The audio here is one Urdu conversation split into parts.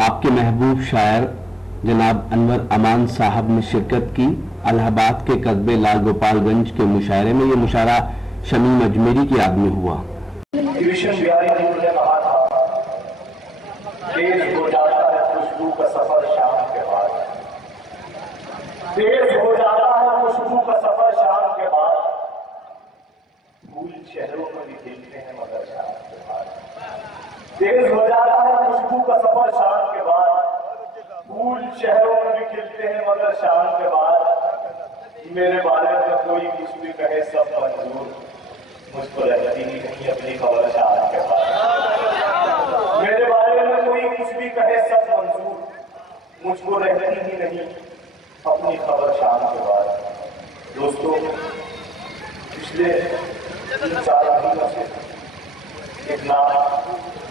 آپ کے محبوب شاعر جناب انور امان صاحب نے شرکت کی الہ آباد کے قصبے لال گوپال گنج کے مشاعرے میں. یہ مشاعرہ شمیم اجمیری کی یاد میں ہوا. کرشن بہاری جی نے کہا تھا تیز ہو جاتا ہے خوشبو کا سفر شام کے بعد، تیز ہو جاتا ہے خوشبو کا سفر شام کے بعد، پھول شہروں میں بھی کھلتے ہیں مگر شام کے بعد، تیز ہو جاتا ہے خوشبو کا سفر شام کے بعد، پھول شہروں میں بھی کھلتے ہیں مگر شام کے بعد، میرے بارے میں کوئی کچھ بھی کہے سب منظور، مجھ کو رہتی ہی نہیں اپنی خبر شام کے بعد، میرے بارے میں کوئی کچھ بھی کہے سب منظور، مجھ کو رہتی ہی نہیں اپنی خبر شام کے بعد. دوستو، پچھلے 3-4 مہینوں سے ایک نام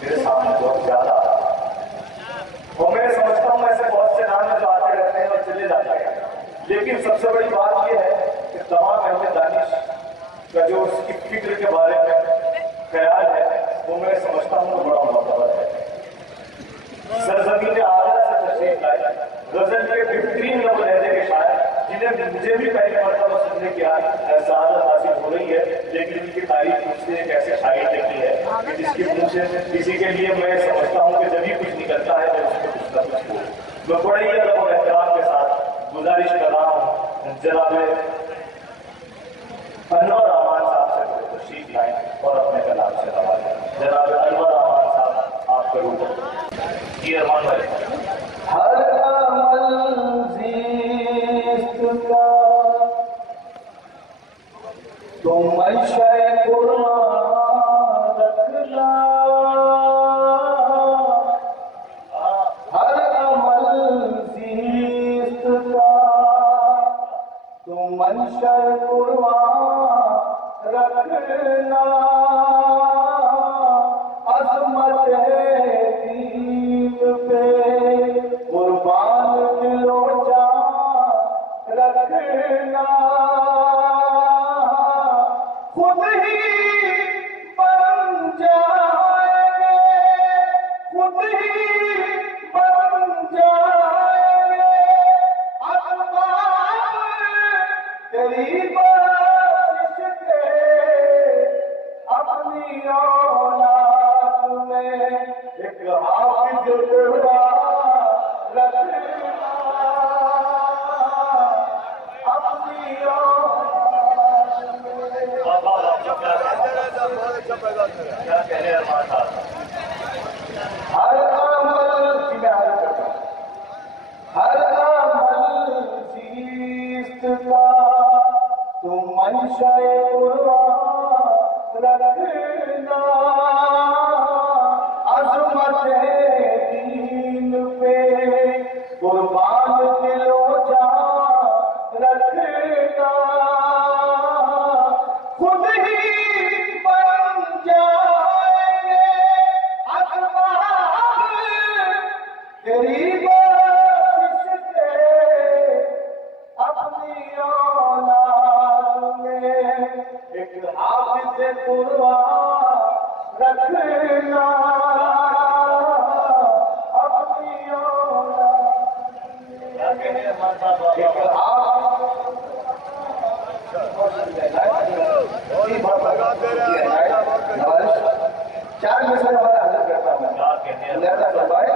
میرے سامنے بہت زیادہ اور میں سمجھتا ہوں ایسے بہت سے نام جو آتے رہتے ہیں اور چلے جاتے ہیں، لیکن سب سے بڑی بات یہ ہے کہ تمام اہل دانش کا جو اس کی فکر کے بارے میں خیال ہے وہ میں سمجھتا ہوں کہ بڑا معتبر ہے. سرزمین آگرہ سے تشریف لائے غزل کے بہترین لفظ لہجے کے شاعر جنہیں مجھے بھی پہلے مرتبہ سننے کی سعادت حاصل ہو رہی ہے، لیکن ان کی تعریف مجھ سے ایک ایسے شاعر لکھی ہے کہ جس کی منہ سے کسی کے لیے میں سمجھتا ہوں کہ جب ہی کچھ نکلتا ہے تو اس میں کچھ نہ کچھ ہو. میں بڑے ہی ادب اور احترام کے ساتھ گزارش کر رہا ہوں جناب انور امان صاحب سے تشریف لائیں اور اپنے کلام سے نوازیں. جناب انور امان صاحب آپ کروں جی ارمان بھائی. ہر عمل زیست کا تو منشأ قرآن رکھنا، ہر عمل زیست کا تو منشأ قرآن رکھنا، عظمت دین پہ قربان دل و جان رکھنا، خود ہی بن جائیں گے، خود ہی بن جائیں گے اسباب تیری بخشش کے، اپنی اولاد میں ایک حافظ قرآن رکھنا، اپنی اولاد میں. کیا کہنے ارمان صاحب. ہر عمل کی میں عرض کرتا ہوں، ہر عمل زیست کا تو منشأ قرآن رکھنا، عظمت دین پہ قربان دل و جان رکھنا، خود ہی بن جائیں گے اسباب تیری بخشش کے، اپنی اولاد میں ایک حافظ قرآن رکھنا، اپنی اولاد کیا کہنے ارمان صاحب. ایک چار مسئلے والا حضرت کرتا ہوں. کیا کہنے لہذا فرمائے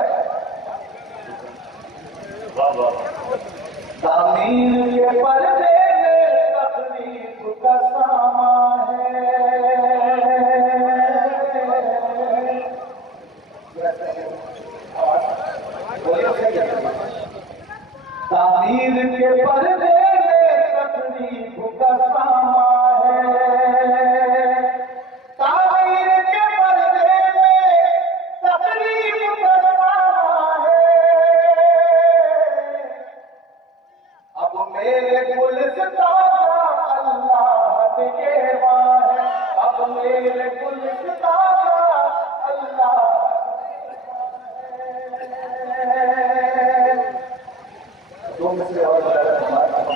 واہ واہ. تعمیر کے پردے میں تکلیف کا سامان ہے، تعمیر کے پردے میں تکلیف کا سامان ہے، تعمیر کے پردے میں تکلیف کا سامان ہے، اب میرے گلستان کا اللہ کے وہاں ہے، اب میرے گلستان کا اللہ دو مسئلے اور بتا رہا ہوں.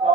100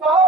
100